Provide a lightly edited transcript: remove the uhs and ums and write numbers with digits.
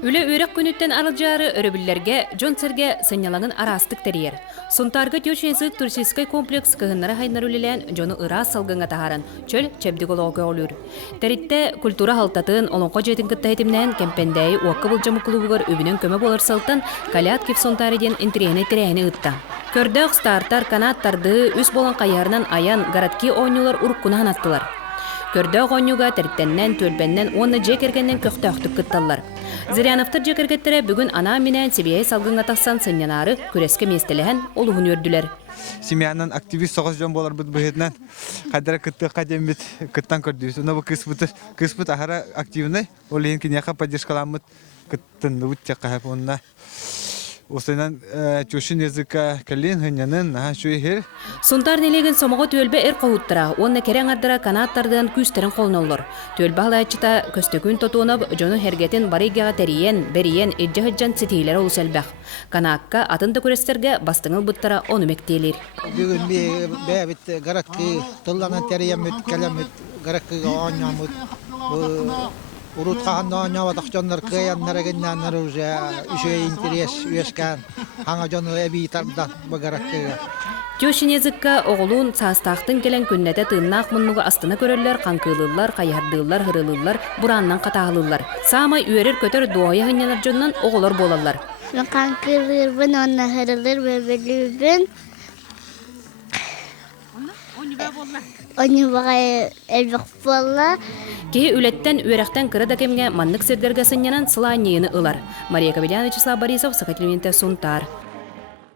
Үле өрек күнүттен арылжары өрөбүллерге, жонсерге сынялаңын арастык терьер. Сонтарга тёченсык туристический комплекс кыгыннары хайнар үлелен жону ырас салгынга тахаран, чөл чебдиголога олур. Теритте культура халтатын олонко жетин кыттайтымнан кемпендәй уакка булжамы клубугар өбүнөн көмө болар салтан калят кеп сонтариден интерени ытта. Көрдөк стартар канаттарды үс болан каярынан аян городки ойнулар уруккуна аттылар. Көрдөк ойнуга териттеннен төлбеннен оны жекергеннен көктөктүк кытталлар. Зыряновтар жекергеттері бүгін ана менен себей салгынға тақсан сынянары күреске местелеген олуғын өрділер. Семьянан активист соғыз жон болар бұд бұхетінен қадара кытты қадембет кыттан көрдүйіз. Оны бұл кыспыт ахара активный, ол ең кенеқа поддержкаламыд кыттынды бұд тек қағып онына. Осынан чөшін языка кәлін ғынянын шөй хер. Сонтар нелеген сомығы төлбе әр қоғыттыра, онына керен ардыра канаттардан күстерін қолын олыр. Төлбе ғалайчыта көстекін тотуынып, жону хергетін баригеға тәриен, бериен, эджі-хыджан сетейлері ол сәлбәқ. Канааққа атынды көрестерге бастыңыл бұттара оны мектейлер. Бүгін бәбіт ғараққы тұлланан тәриемет, кәлемет, ғараққыға оңамет. Урутқағанда оңавадық жонлар қиянлары геннанлар уже үші интерес үйескен. Аңа жону әбей тарбдан бұғараққыға. Тёшин языкка оғылуын састақтың келен күннәті тыыннақ мұннуға астына көрерлер, қанқылылар, қайардылар, хырылылар, бұраннан қатағылылар. Самай үйерер көтер дуая ғынялар жоннан оғылар болалар. Мен қанқылырбын, онна хырылыр, бөбілібін. Оны бағай әлбіқ болла. Кеһи үлеттен үйерақтен кырыда кемге маннык сердерге сынянан сыланийыны ылар. Мария Кабедянович Борисов, Сахатилменте Сунтар.